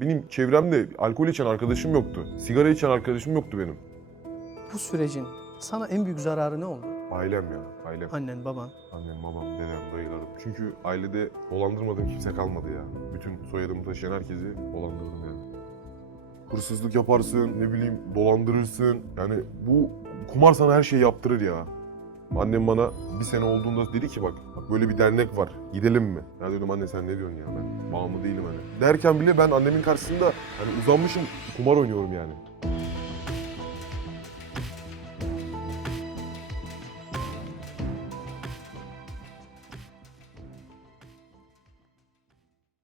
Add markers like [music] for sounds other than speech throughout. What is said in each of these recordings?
benim çevremde alkol içen arkadaşım yoktu. Sigara içen arkadaşım yoktu benim. Bu sürecin sana en büyük zararı ne oldu? Ailem ya, ailem. Annen, baban. Annem, babam, dedem, dayılarım. Çünkü ailede dolandırmadığım kimse kalmadı ya. Bütün soyadımı taşıyan herkesi dolandırdım yani. Hırsızlık yaparsın, ne bileyim dolandırırsın. Yani bu kumar sana her şeyi yaptırır ya. Annem bana bir sene olduğunda dedi ki bak, bak böyle bir dernek var. Gidelim mi? Ya dedim anne sen ne diyorsun ya ben bağımlı değilim hani. Derken bile ben annemin karşısında hani uzanmışım kumar oynuyorum yani.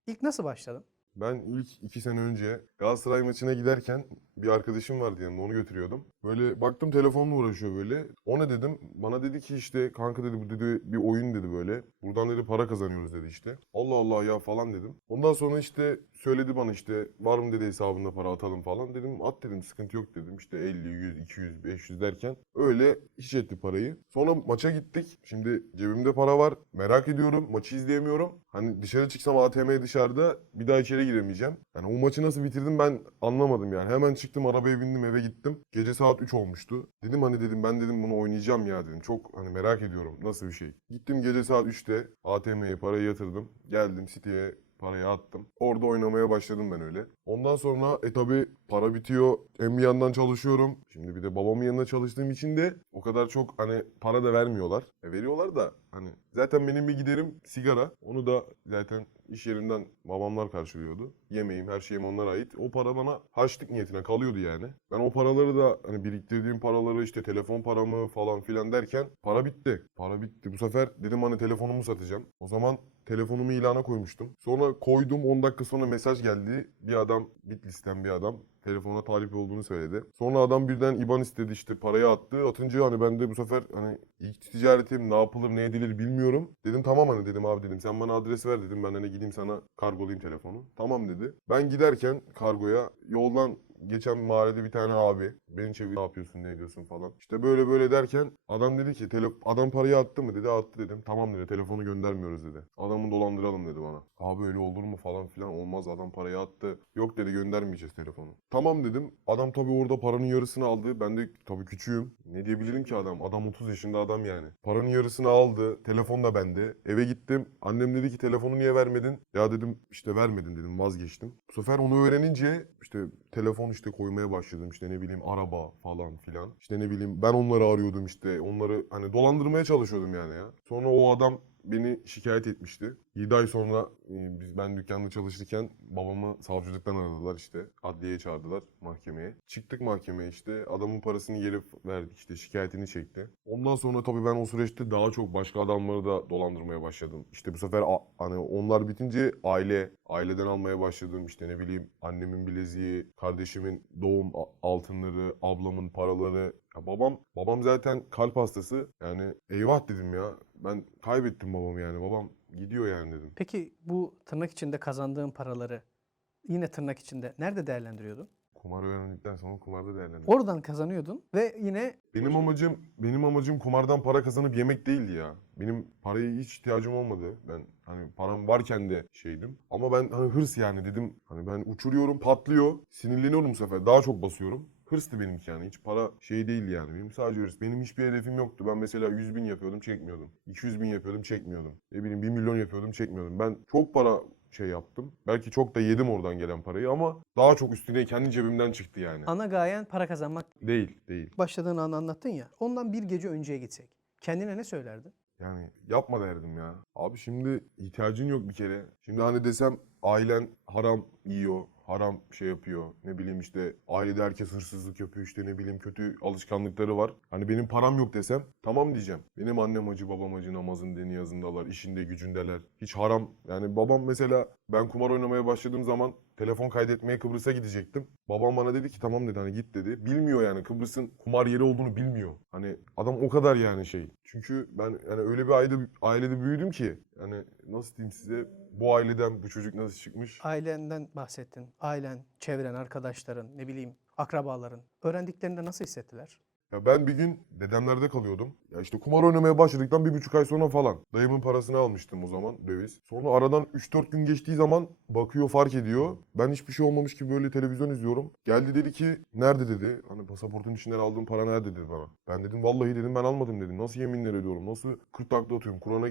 İlk nasıl başladın? Ben ilk iki sene önce Galatasaray maçına giderken bir arkadaşım vardı yanımda onu götürüyordum. Böyle baktım telefonla uğraşıyor böyle. O ne dedim? Bana dedi ki işte kanka dedi bu dedi bir oyun dedi böyle. Buradan dedi para kazanıyoruz dedi işte. Allah Allah ya falan dedim. Ondan sonra işte söyledi bana işte var mı dedi hesabında para atalım falan. Dedim at dedim sıkıntı yok dedim. İşte 50, 100, 200, 500 derken öyle iş etti parayı. Sonra maça gittik. Şimdi cebimde para var. Merak ediyorum. Maçı izleyemiyorum. Hani dışarı çıksam ATM dışarıda bir daha içeri giremeyeceğim. Yani o maçı nasıl bitirdim ben anlamadım yani. Hemen çıktım arabaya bindim eve gittim. Gece saat 3 olmuştu. Dedim hani dedim ben dedim bunu oynayacağım ya dedim. Çok hani merak ediyorum nasıl bir şey. Gittim gece saat 3'te ATM'ye parayı yatırdım. Geldim City'ye parayı attım. Orada oynamaya başladım ben öyle. Ondan sonra e tabi para bitiyor. Hem bir yandan çalışıyorum. Şimdi bir de babamın yanında çalıştığım için de o kadar çok hani para da vermiyorlar. E veriyorlar da hani zaten benim bir giderim sigara. Onu da zaten iş yerinden babamlar karşılıyordu. Yemeğim, her şeyim onlara ait. O para bana harçlık niyetine kalıyordu yani. Ben o paraları da hani biriktirdiğim paraları işte telefon paramı falan filan derken para bitti. Para bitti. Bu sefer dedim hani telefonumu satacağım. O zaman telefonumu ilana koymuştum. Sonra koydum 10 dakika sonra mesaj geldi. Bir adam Bitlis'ten bir adam telefona talip olduğunu söyledi. Sonra adam birden IBAN istedi işte parayı attı. Atınca hani ben de bu sefer hani ilk ticaretim ne yapılır ne edilir bilmiyorum. Dedim tamam hani dedim abi dedim sen bana adres ver dedim ben hani gideyim sana kargolayayım telefonu. Tamam dedi. Ben giderken kargoya yoldan geçen mahallede bir tane abi beni çevir ne yapıyorsun ne ediyorsun falan. İşte böyle böyle derken adam dedi ki "Tele- adam parayı attı mı dedi attı dedim. Tamam dedi telefonu göndermiyoruz dedi. Adamı dolandıralım dedi bana. Abi öyle olur mu falan filan olmaz adam parayı attı. Yok dedi göndermeyeceğiz telefonu. Tamam dedim. Adam tabii orada paranın yarısını aldı. Ben de tabii küçüğüm. Ne diyebilirim ki adam? Adam 30 yaşında adam yani. Paranın yarısını aldı. Telefon da bende. Eve gittim. Annem dedi ki telefonu niye vermedin? Ya dedim işte vermedin dedim vazgeçtim. Bu sefer onu öğrenince işte telefon işte koymaya başladım. İşte ne bileyim araba falan filan. İşte ne bileyim ben onları arıyordum işte. Onları hani dolandırmaya çalışıyordum yani ya. Sonra o adam beni şikayet etmişti. 7 ay sonra e, biz ben dükkanda çalışırken babamı savcılıktan aradılar işte. Adliyeye çağırdılar mahkemeye. Çıktık mahkemeye işte. Adamın parasını geri verdik işte şikayetini çekti. Ondan sonra tabii ben o süreçte daha çok başka adamları da dolandırmaya başladım. İşte bu sefer hani onlar bitince aile, aileden almaya başladım. İşte ne bileyim annemin bileziği, kardeşimin doğum altınları, ablamın paraları. Ya babam, babam zaten kalp hastası. Yani eyvah dedim ya. Ben kaybettim babamı yani. Babam gidiyor yani dedim. Peki bu tırnak içinde kazandığın paraları yine tırnak içinde nerede değerlendiriyordun? Kumar öğrendikten sonra kumarda değerlendim. Oradan kazanıyordun ve yine Benim amacım benim amacım kumardan para kazanıp yemek değildi ya. Benim paraya hiç ihtiyacım olmadı. Ben hani param varken de şeydim. Ama ben hani hırs yani dedim. Hani ben uçuruyorum patlıyor. Sinirleniyorum bu sefer. Daha çok basıyorum. Hırstı benimki yani. Hiç para şey değil yani. Benim sadece hırs. Benim hiçbir hedefim yoktu. Ben mesela 100 bin yapıyordum çekmiyordum. 200 bin yapıyordum çekmiyordum. Ne bileyim 1 milyon yapıyordum çekmiyordum. Ben çok para şey yaptım. Belki çok da yedim oradan gelen parayı ama daha çok üstüne kendi cebimden çıktı yani. ana gayen para kazanmak. Değil, değil. Başladığın anı anlattın ya. Ondan bir gece önceye gitsek. Kendine ne söylerdin? Yani yapma derdim ya. Abi şimdi ihtiyacın yok bir kere. Şimdi hani desem ailen haram yiyor, haram şey yapıyor. Ne bileyim işte ailede herkes hırsızlık yapıyor işte ne bileyim kötü alışkanlıkları var. Hani benim param yok desem tamam diyeceğim. Benim annem acı babam acı namazın deni yazındalar, işinde gücündeler. Hiç haram. Yani babam mesela ben kumar oynamaya başladığım zaman telefon kaydetmeye Kıbrıs'a gidecektim. Babam bana dedi ki tamam dedi hani git dedi. Bilmiyor yani Kıbrıs'ın kumar yeri olduğunu bilmiyor. Hani adam o kadar yani şey. Çünkü ben yani öyle bir ailede, ailede büyüdüm ki yani nasıl diyeyim size bu aileden bu çocuk nasıl çıkmış? Ailenden bahsettin. Ailen, çevren, arkadaşların, ne bileyim akrabaların. Öğrendiklerinde nasıl hissettiler? Ya ben bir gün dedemlerde kalıyordum. Ya işte kumar oynamaya başladıktan bir buçuk ay sonra falan. Dayımın parasını almıştım o zaman döviz. Sonra aradan 3-4 gün geçtiği zaman bakıyor fark ediyor. Ben hiçbir şey olmamış gibi böyle televizyon izliyorum. Geldi dedi ki nerede dedi. Hani pasaportun içinden aldığım para nerede dedi bana. Ben dedim vallahi dedim ben almadım dedim. Nasıl yeminler ediyorum nasıl 40 takla atıyorum. Kur'an'a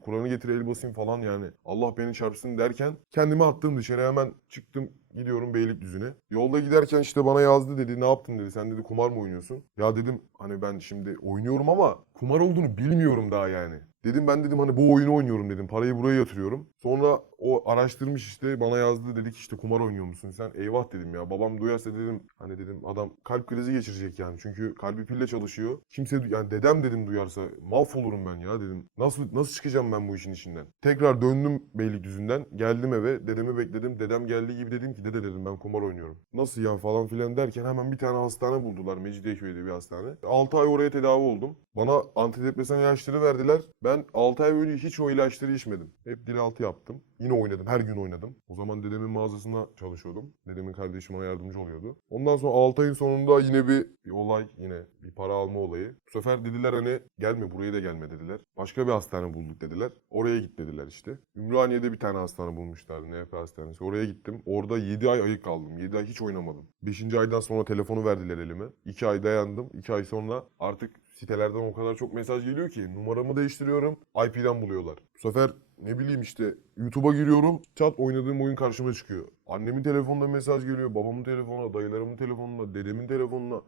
Kur'an'ı getir el basayım falan yani. Allah beni çarpsın derken kendimi attım dışarı hemen çıktım Gidiyorum Beylikdüzü'ne. Yolda giderken işte bana yazdı dedi ne yaptın dedi. Sen dedi kumar mı oynuyorsun? Ya dedim hani ben şimdi oynuyorum ama kumar olduğunu bilmiyorum daha yani. Dedim ben dedim hani bu oyunu oynuyorum dedim. Parayı buraya yatırıyorum. Sonra o araştırmış işte bana yazdı dedi ki işte kumar oynuyor musun sen? Eyvah dedim ya. Babam duyarsa dedim hani dedim adam kalp krizi geçirecek yani. Çünkü kalbi pille çalışıyor. Kimse yani dedem dedim duyarsa mahvolurum ben ya dedim. Nasıl nasıl çıkacağım ben bu işin içinden? Tekrar döndüm Beylikdüzü'nden. Geldim eve. Dedemi bekledim. Dedem geldiği gibi dedim ki dede dedim ben kumar oynuyorum. Nasıl ya falan filan derken hemen bir tane hastane buldular. Mecidiyeköy'de bir hastane. 6 ay oraya tedavi oldum. Bana antidepresan ilaçları verdiler. Ben 6 ay önce hiç o ilaçları içmedim. Hep dil altı yaptım. Yine oynadım. Her gün oynadım. O zaman dedemin mağazasında çalışıyordum. Dedemin kardeşi bana yardımcı oluyordu. Ondan sonra 6 ayın sonunda yine bir, bir olay. Yine bir para alma olayı. Bu sefer dediler hani gelme buraya da gelme dediler. Başka bir hastane bulduk dediler. Oraya git dediler işte. Ümraniye'de bir tane hastane bulmuşlardı. NP hastanesi. Oraya gittim. Orada 7 ay ayık kaldım. 7 ay hiç oynamadım. 5. aydan sonra telefonu verdiler elime. 2 ay dayandım. 2 ay sonra artık sitelerden o kadar çok mesaj geliyor ki numaramı değiştiriyorum. IP'den buluyorlar. Bu sefer ne bileyim işte YouTube'a giriyorum. Çat oynadığım oyun karşıma çıkıyor. Annemin telefonuna mesaj geliyor. Babamın telefonuna, dayılarımın telefonuna, dedemin telefonuna.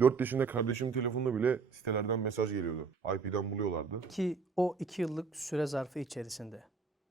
4 yaşında kardeşimin telefonuna bile sitelerden mesaj geliyordu. IP'den buluyorlardı. Ki o iki yıllık süre zarfı içerisinde,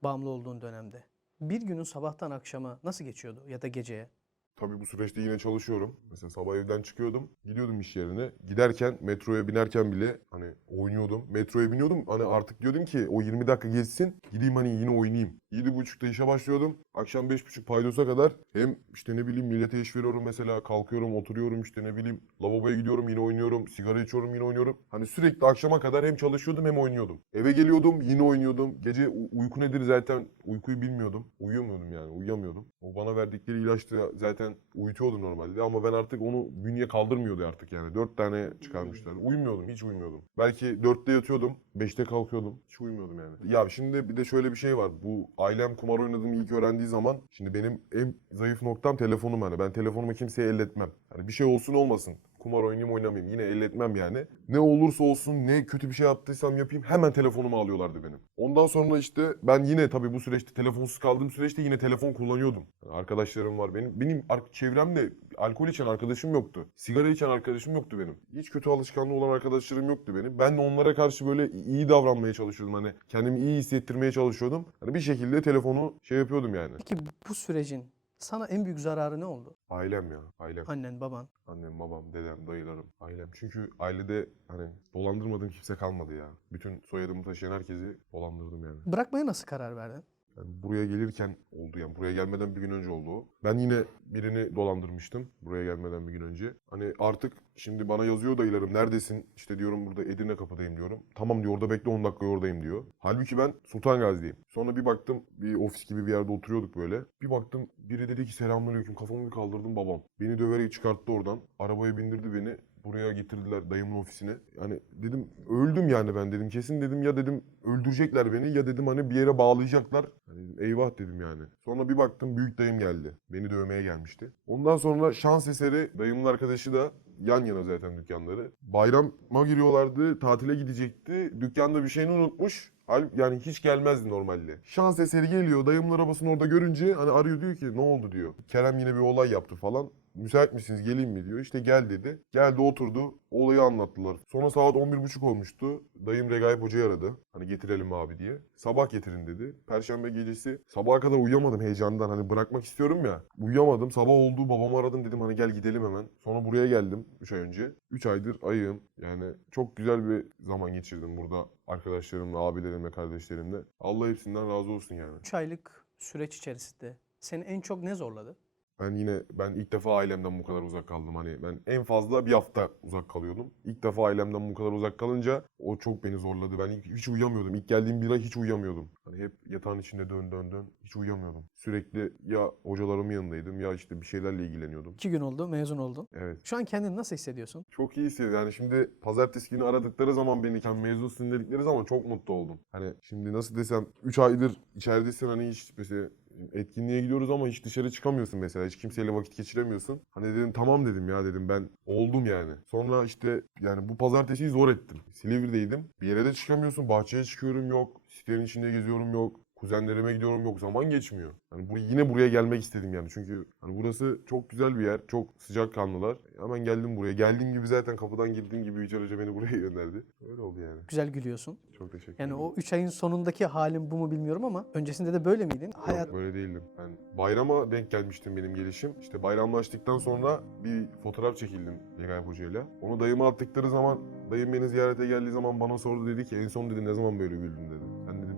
bağımlı olduğun dönemde bir günün sabahtan akşama nasıl geçiyordu ya da geceye? Tabii bu süreçte yine çalışıyorum. Mesela sabah evden çıkıyordum. Gidiyordum iş yerine. Giderken metroya binerken bile hani oynuyordum. Metroya biniyordum. Hani artık diyordum ki o 20 dakika geçsin. Gideyim hani yine oynayayım. 7.30'da işe başlıyordum. Akşam 5.30 paydosa kadar hem işte ne bileyim millete iş veriyorum mesela. Kalkıyorum oturuyorum işte ne bileyim lavaboya gidiyorum yine oynuyorum. Sigara içiyorum yine oynuyorum. Hani sürekli akşama kadar hem çalışıyordum hem oynuyordum. Eve geliyordum yine oynuyordum. Gece uyku nedir zaten uykuyu bilmiyordum. Uyuyamıyordum yani uyuyamıyordum. O bana verdikleri ilaç da zaten uyutuyordu normalde ama ben artık onu bünye kaldırmıyordu artık yani. Dört tane çıkarmışlar. Uyumuyordum hiç uyumuyordum. Belki dörtte yatıyordum. Beşte kalkıyordum. Hiç uyumuyordum yani. Ya şimdi bir de şöyle bir şey var. Bu ailem kumar oynadığımı ilk öğrendiği zaman şimdi benim en zayıf noktam telefonum hani. Ben telefonumu kimseye elletmem. Hani bir şey olsun olmasın. Kumar oynayayım oynamayayım yine elletmem yani. Ne olursa olsun ne kötü bir şey yaptıysam yapayım hemen telefonumu alıyorlardı benim. Ondan sonra işte ben yine tabii bu süreçte telefonsuz kaldığım süreçte yine telefon kullanıyordum. Yani arkadaşlarım var benim. Benim çevremde alkol içen arkadaşım yoktu. Sigara içen arkadaşım yoktu benim. Hiç kötü alışkanlığı olan arkadaşlarım yoktu benim. Ben de onlara karşı böyle iyi davranmaya çalışıyordum. Hani kendimi iyi hissettirmeye çalışıyordum. Hani bir şekilde telefonu şey yapıyordum yani. Peki bu sürecin sana en büyük zararı ne oldu? Ailem ya, ailem. Annen, baban. Annem, babam, dedem, dayılarım, ailem. Çünkü ailede hani dolandırmadığım kimse kalmadı ya. Bütün soyadımı taşıyan herkesi dolandırdım yani. Bırakmaya nasıl karar verdin? Yani buraya gelirken oldu yani. Buraya gelmeden bir gün önce oldu. Ben yine birini dolandırmıştım buraya gelmeden bir gün önce. Hani artık şimdi bana yazıyor dayılarım neredesin? İşte diyorum burada Edirne kapıdayım diyorum. Tamam diyor orada bekle 10 dakika oradayım diyor. Halbuki ben Sultan Gazi'deyim. Sonra bir baktım bir ofis gibi bir yerde oturuyorduk böyle. Bir baktım biri dedi ki selamünaleyküm kafamı bir kaldırdım babam. Beni döverek çıkarttı oradan. Arabaya bindirdi beni. Buraya getirdiler dayımın ofisine. Yani dedim öldüm yani ben dedim. Kesin dedim ya dedim öldürecekler beni ya dedim hani bir yere bağlayacaklar. Hani dedim, eyvah dedim yani. Sonra bir baktım büyük dayım geldi. Beni dövmeye gelmişti. Ondan sonra şans eseri dayımın arkadaşı da yan yana zaten dükkanları. Bayrama giriyorlardı, tatile gidecekti. Dükkanda bir şeyini unutmuş. Yani hiç gelmezdi normalde. Şans eseri geliyor. Dayımın arabasını orada görünce hani arıyor diyor ki ne oldu diyor. Kerem yine bir olay yaptı falan. Müsait misiniz geleyim mi diyor. İşte gel dedi. Geldi oturdu. Olayı anlattılar. Sonra saat 11.30 olmuştu. Dayım Regaip Hoca'yı aradı. Hani getirelim abi diye. Sabah getirin dedi. Perşembe gecesi sabaha kadar uyuyamadım heyecandan. Hani bırakmak istiyorum ya. Uyuyamadım. Sabah oldu babamı aradım dedim hani gel gidelim hemen. Sonra buraya geldim 3 ay önce. 3 aydır ayığım. Yani çok güzel bir zaman geçirdim burada. Arkadaşlarımla, abilerimle, kardeşlerimle. Allah hepsinden razı olsun yani. 3 aylık süreç içerisinde seni en çok ne zorladı? Ben yine ben ilk defa ailemden bu kadar uzak kaldım. Hani ben en fazla bir hafta uzak kalıyordum. İlk defa ailemden bu kadar uzak kalınca o çok beni zorladı. Ben ilk- hiç uyuyamıyordum. İlk geldiğim bir ay hiç uyuyamıyordum. Hani hep yatağın içinde dön dön dön. Hiç uyuyamıyordum. Sürekli ya hocalarımın yanındaydım ya işte bir şeylerle ilgileniyordum. İki gün oldu, mezun oldun. Evet. Şu an kendini nasıl hissediyorsun? Çok iyi hissediyorum. Yani şimdi pazartesi günü aradıkları zaman beni sen mezunsun dedikleri zaman çok mutlu oldum. Hani şimdi nasıl desem 3 aydır içeridesin hani hiç mesela etkinliğe gidiyoruz ama hiç dışarı çıkamıyorsun mesela. Hiç kimseyle vakit geçiremiyorsun. Hani dedim tamam dedim ya dedim ben oldum yani. Sonra işte yani bu pazartesiyi zor ettim. Silivri'deydim. Bir yere de çıkamıyorsun. Bahçeye çıkıyorum yok. Sitenin içinde geziyorum yok. Kuzenlerime gidiyorum yok zaman geçmiyor. Hani bu, yine buraya gelmek istedim yani çünkü hani burası çok güzel bir yer, çok sıcak kanlılar. Hemen geldim buraya. Geldiğim gibi zaten kapıdan girdiğim gibi Yücel Hoca beni [laughs] buraya gönderdi. Öyle oldu yani. Güzel gülüyorsun. Çok teşekkür Yani ederim. o 3 ayın sonundaki halin bu mu bilmiyorum ama öncesinde de böyle miydin? Hayat Yok böyle değildim. Ben bayrama denk gelmiştim benim gelişim. İşte bayramlaştıktan sonra bir fotoğraf çekildim Yegay Hoca'yla. Onu dayıma attıkları zaman dayım beni ziyarete geldiği zaman bana sordu dedi ki en son dedi ne zaman böyle güldün dedi.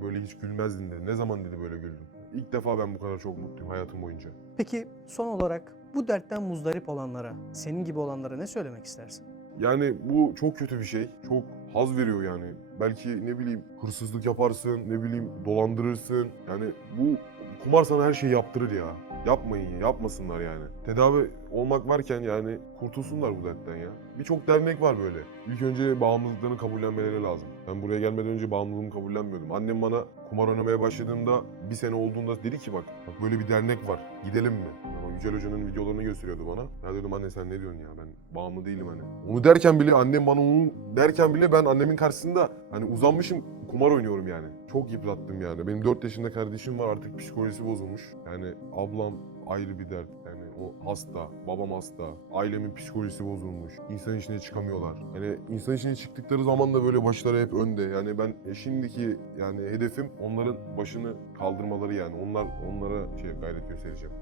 Böyle hiç gülmezdin dedi. Ne zaman dedi böyle güldün. İlk defa ben bu kadar çok mutluyum hayatım boyunca. Peki son olarak bu dertten muzdarip olanlara, senin gibi olanlara ne söylemek istersin? Yani bu çok kötü bir şey. Çok haz veriyor yani. Belki ne bileyim hırsızlık yaparsın, ne bileyim dolandırırsın. Yani bu kumar sana her şeyi yaptırır ya. Yapmayın, yapmasınlar yani. Tedavi olmak varken yani kurtulsunlar bu dertten ya. Birçok dernek var böyle. İlk önce bağımlılıklarını kabullenmeleri lazım. Ben buraya gelmeden önce bağımlılığımı kabullenmiyordum. Annem bana kumar oynamaya başladığımda bir sene olduğunda dedi ki bak, bak böyle bir dernek var. Gidelim mi? Yani Yücel Hoca'nın videolarını gösteriyordu bana. Ya dedim anne sen ne diyorsun ya ben bağımlı değilim hani. Onu derken bile annem bana onu derken bile ben annemin karşısında hani uzanmışım kumar oynuyorum yani. Çok yıprattım yani. Benim 4 yaşında kardeşim var artık psikolojisi bozulmuş. Yani ablam ayrı bir dert. Yani o hasta, babam hasta, ailemin psikolojisi bozulmuş. İnsan içine çıkamıyorlar. Yani insan içine çıktıkları zaman da böyle başları hep önde. Yani ben şimdiki yani hedefim onların başını kaldırmaları yani. Onlar onlara şey gayret göstereceğim.